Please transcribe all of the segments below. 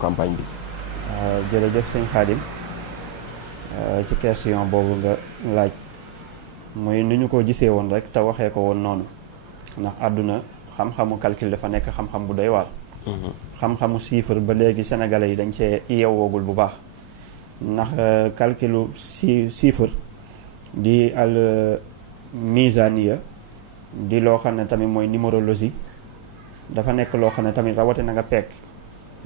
campagne bi. jërëjëf sëñ Khadim ci question boobu nga laaj muy ni ñu ko gisee woon rek te waxee ko woon noonu ndax àdduna xam-xamu calcul dafa nekk xam-xam bu doy waar. xam-xamu chiffre ba léegi sénégalais yi dañ cee yeewoogul bu baax ndax calculu chiffre di al misaniya di loo xam ne tamit mooy numérologie dafa nekk loo xam ne tamit rawatina nga pekk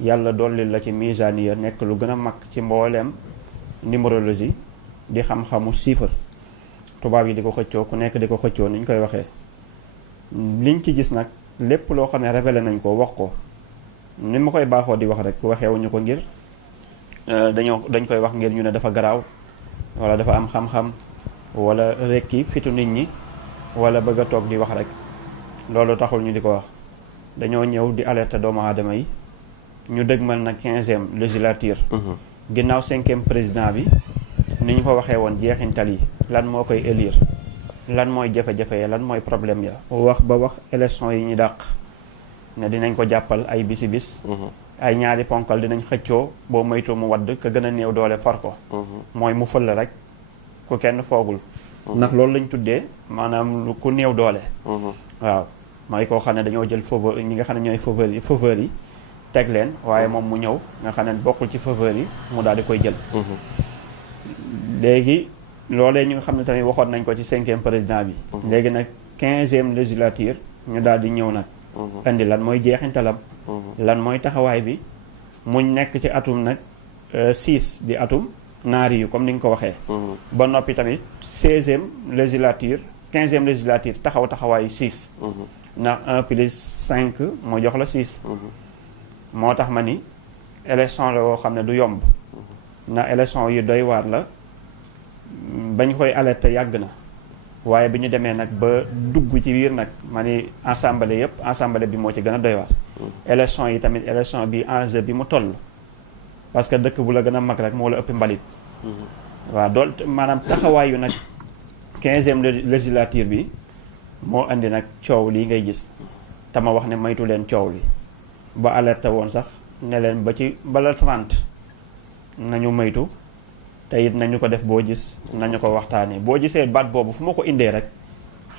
yàlla dolli la ci misaniya nekk lu gën a mag ci mbooleem numérologie di xam-xamu chiffre tubaab yi di ko xëccoo ku nekk di ko xëccoo ni ñu koy waxee liñ ci gis nag lépp loo xam ne révélé nañ ko wax ko ni ma koy baaxoo di wax rek waxeewuñu ko ngir dañ koy wax ngir ñu ne dafa garaaw wala dafa am xam-xam wala rekki fitu nit ñi wala bëgg a toog di wax rek loolu taxul ñu di ko wax dañoo ñëw di alerter doomu aadama yi ñu dëgmal nag 15e législature ginnaaw 5e président bi ni ñu ko waxee woon jeexintal yi lan moo koy élire lan mooy jafe-jafe ya lan mooy problème ya wax ba wax élection yi ñu dàq ne dinañ ko jàppal ay bisi bis ay ñaari ponkal dinañ xëccoo boo moytu mu wadd ka gën a néew doole far ko mooy mu fël rek ku kenn foogul ndax loolu lañ tuddee maanaam lu ku néew doole waaw mooy koo xam ne dañoo jël faveur ñi nga xam ne ñooy faveur yi teg leen waaye moom mu ñëw nga xam ne bokkul ci faveur yi mu daal di koy jël léegi loolee ñu nga xam ne tamit waxoon nañ ko ci 5e président bi léegi nag 15e législature ñu daal di ñëw nag indi lan mooy jeexintalam lan mooy taxawaay bi muñ nekk ci atum nag 6 di atum naari yu comme ni nga ko waxee ba noppi tamit 16e législature 15e législature taxawaayu 6 ndax 1 plus 5 moo jox la 6 moo tax ma ni élection la woo xam ne du yomb ndax élection yu doy waar la bañ koy alerter yàgg na waaye bi ñu demee nag ba dugg ci biir nag ma ni assemblée bi moo ci gën a doy waar élection yi tamit élection bi enjeu bi mu toll parce que dëkk bu la gën a mag rek moo la ëppi mbalit waaw dool maanaam taxawaayu nag 15e législature bi moo indi nag coow lii ngay gis te ma wax ne maytu leen coow li ba alerte woon sax ne leen ba ci bala 30 nañu maytu te it nañu ko def boo gis nañu ko waxtaanee boo gisee baat boobu fu ma ko indee rek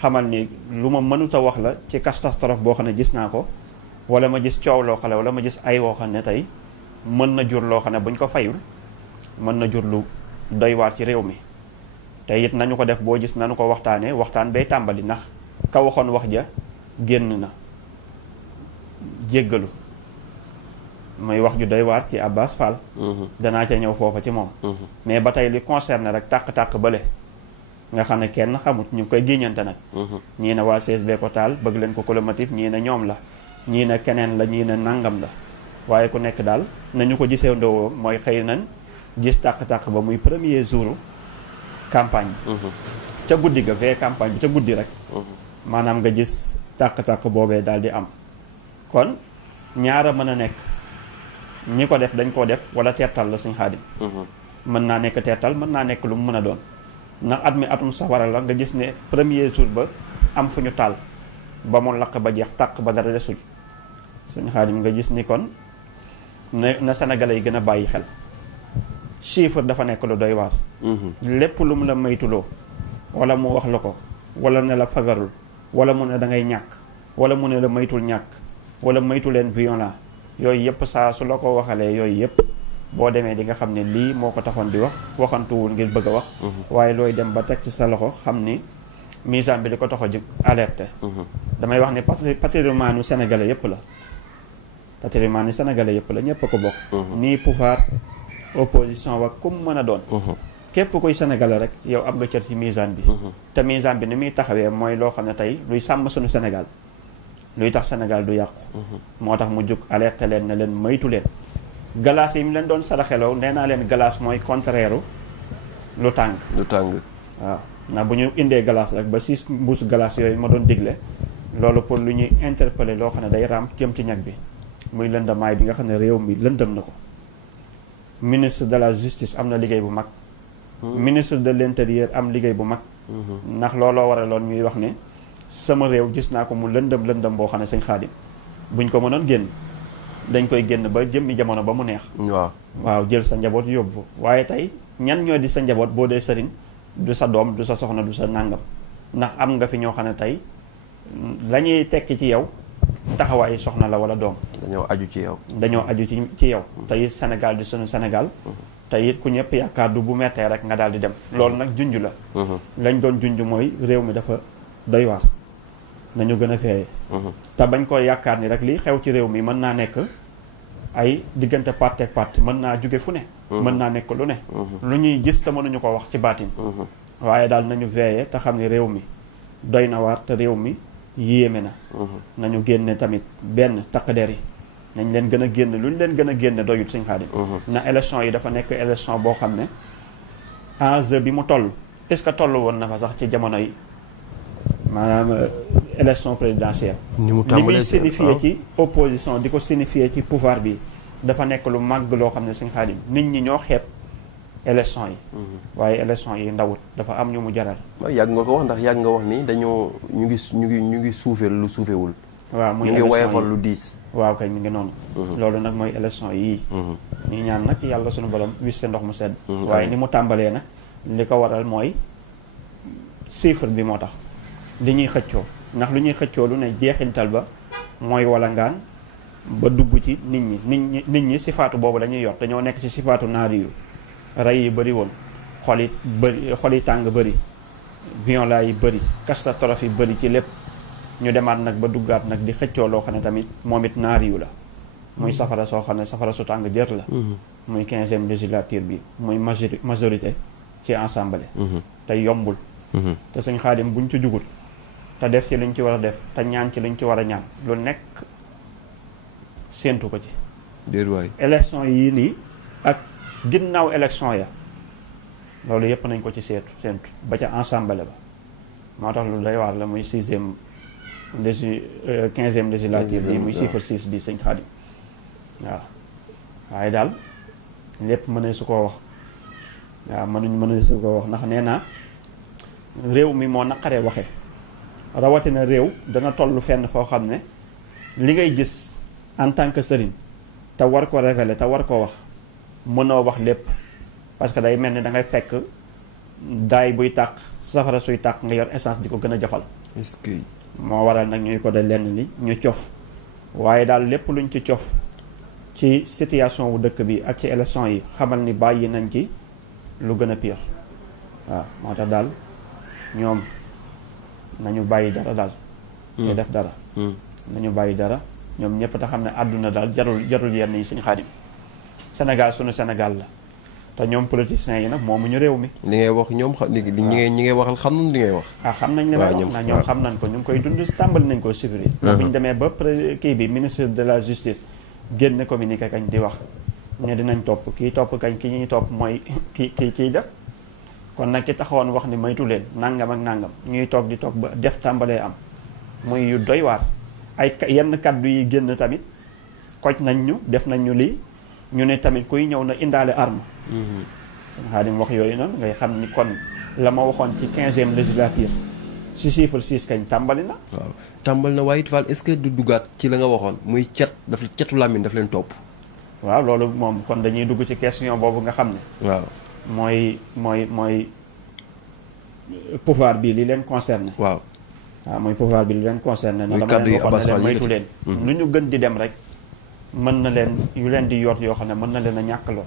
xamal ni lu ma mënut a wax la ci catastrophe boo xam ne gis naa ko wala ma gis coow loo xam ne wala ma gis ay woo xam ne tey mën na jur loo xam ne buñ ko fayul mën na jur lu doy waar ci réew mi te it nañu ko def boo gis nañu ko waxtaanee waxtaan bay tàmbali ndax ka waxoon wax ja génn na jéggalu muy wax ju doy waar ci Abbas Fall danaa ca ñëw foofa ci moom mais ba tey li concerne rek tàq-tàq bële nga xam ne kenn xamut ñu ngi koy giiñante nag ñii ne waa CSB ko taal bëgg leen ko colomotif ñii ne ñoom la ñii ne keneen la ñii ne nangam la waaye ku nekk daal nañu ko gisee ndowoo mooy xëy nañ gis tàq-tàq ba muy premier jour campagne bi ca guddi ga fee campagne bi ca guddi rek maanaam nga gis tàq-tàq boobee daal di am kon ñaara mën a nekk ñi ko def dañ koo def wala teetal la suñ Xaadim mën naa nekk teetal mën naa nekk lu mu mën a doon ndax at mi atum safara la nga gis ne premier jour ba am fu ñu taal ba mu lakk ba jeex tàq ba dara desul suñ Xaadim nga gis ni kon na Sénégalais yi gën a bàyyi xel chiffre dafa nekk lu doy waar lépp lu mu la maytuloo wala mu wax la ko wala ne la fagarul wala mu ne da ngay ñàkk wala mu ne la maytul ñàkk wala maytu leen violent yooyu yëpp saa su la ko waxalee yooyu yëpp boo demee di nga xam ne lii moo ko taxoon di wax waxantuwul ngir bëgg a wax waaye looy dem ba teg ci sa loxo xam ni misaan bi li ko tax a jóg alerte damay wax ne patrimoine u sénégalais yëpp la patrimoine u sénégalais yëpp la ñëpp a ko bokk nii pouvoir opposition wa comme mën a doon képp kuy sénégalais rek yow am nga cër ci misaan bi te misaan bi ni muy taxawee mooy loo xam ne tey luy sàmm suñu Sénégal luy tax Sénégal du yàqu moo tax mu jug alerte leen ne leen moytu leen glace yi mu leen doon saraxeloo nee naa leen glace mooy contraire lu tàng waaw ndax bu ñu indee glace rek ba 6 mbuus glace yooyu ma doon digle loolu pour lu ñuy interpeller loo xam ne day raam jëm ci ñag bi muy lëndamaay bi nga xam ne réew mi lëndëm na ko ministre de la justice am na liggéey bu mag ministre de l'intérieur am liggéey bu mag ndax looloo waraloon ñuy wax ne sama réew gis naa ko mu lëndëm boo xam ne sëñ Xaadim buñ ko mënoon génn dañ koy génn ba jëmmi jamono ba mu neex. waaw jël sa njaboot yóbbu waaye tey ñan ñoo di sa njaboot boo dee sëriñ du sa doom du sa soxna du sa nàngam ndax am nga fi ñoo xam ne tey la ñuy tekki ci yow taxawaayu soxna la wala doom. dañoo aju ci yow. dañoo aju ci yow. te it Sénégal di sunu Sénégal. te it ku ñëpp yaakaar du bu mettee rek nga daal di dem. loolu nag junj la. lañ doon junj mooy réew mi dafa doy waar. nañu gën a feeye. te bañ ko yaakaar ni rek lii xew ci réew mi mën naa nekk ay diggante parti ak parti mën naa jóge fu ne. mën naa nekk lu ne. lu ñuy gis te mënuñu ko wax ci baatin. waaye daal nañu veillé te xam ne réew mi doy na waar te réew mi yéeme na. nañu génne tamit benn takk der yi nañ leen gën a génne lu ñu leen gën a génne doyut Sëñ Xaadim. na élection yi dafa nekk élection boo xam ne enjeu bi mu toll est-ce que toll woon na fa sax ci jamono yi maanaam élection présidentielle. ni muy signifié ci opposition di ko signifié ci pouvoir bi dafa nekk lu màgg loo xam ne Sëñ Xaadim nit ñi ñoo xeeb élection yi. waaye élection yi ndawut dafa am ñu mu jaral. yàgg nga ko wax ndax yàgg nga wax ni dañoo ñu ngi suufeel lu suufewul. waaw muy ñu ngi woyofal lu diis. waaw kay mi ngi noonu. loolu nag mooy élection yii. ñu ñaan nag yàlla sunu borom wis sa ndox mu sedd. waaye ni mu tàmbalee nag li ko waral mooy chiffre bi moo tax li ñuy xëccoo ndax lu ñuy xëccoo lu ne jeexintal ba mooy walangaan ba dugg ci nit ñi sifaatu boobu dañuy yor dañoo nekk ci sifaatu naari yu rey yi bëri woon xol yi tàng bëri violence yi bëri catastrophe yi bëri ci lépp ñu demaat nag ba duggaat nag di xëccoo loo xam ne tamit moom it naari yu la muy safara soo xam ne safara su tàng jër la muy 15e législature bi muy majorité ci assemblée te yombul te Sëñ Xaadim buñ ci jugul te def ci luñ ci war a def te ñaan ci luñ ci war a ñaan lu nekk séentu ko ci élection yii nii ak ginnaaw élection ya loolu yëpp nañ ko ci séentu ba ca assemblée ba moo tax lu day waar la muy 15e législature bi muy chiffre 6 bi Sëñ Xaadim waaw waaye daal lépp mënee su koo wax waaw mënee su koo wax ndax nee naa réew mi moo naqaree waxe rawatina réew dana toll fenn foo xam ne li ngay gis en tant que sëriñ te war ko révéler te war ko wax mënoo wax lépp parce que day mel ni da ngay fekk daay buy tàq safara suy tàq nga yor essence di ko gën a jafal. est-ce que moo waral nag ñuy ko de lenn li ñu cof waaye daal lépp luñ ci cof ci situation wu dëkk bi ak ci élection yi xamal ni bàyyi nañ ci lu gën a pire waaw moo tax daal ñoom nañu bàyyi dara daal te def dara nañu bàyyi dara ñoom ñëpp te xam ne àdduna daal jarul yenn yi Sëñ Xaadim Sénégal sunu Sénégal la te ñoom politiciens yi nag moomuñu réew mi li ngay wax ñoom ñi ngay waxal xam nañ li ngay wax xam nañ li may wax na ñoom xam nañ ko ñu ngi koy dund tàmbali nañ ko chiffre ndax bu ñu demee ba kii bi ministre de la justice génn communiqué kañ di wax ñu dinañ topp kii topp kañ ki ñuy topp mooy kiy def kon nag ki taxawoon wax ni maytu leen nangam ak nangam ñuy toog di toog ba def tàmbalee am muy yu doy waar ay yenn kaddu yi génn tamit koj nañ ñu def nañ ñu lii ñu ne tamit kuy ñëw na indaale arme Sëñ Xaadim wax yooyu noonu ngay xam ni kon la ma waxoon ci 15e législature si chiffre 6 kañ tàmbali na waaw tàmbali na waaye it Fall est-ce que du duggaat ci la nga waxoon muy cetu làmmiñ daf leen topp waaw loolu moom kon dañuy dugg ci question boobu nga xam ne waaw mooy pouvoir bi li leen concerné waaw mooy pouvoir bi li leen concerné na dama kàddu yi leen waxoon ne Abass leen Fall maytu leen lu ñu gën di dem rek mën na leen yu leen di yoot yoo xam ne mën na leen a ñàkkloo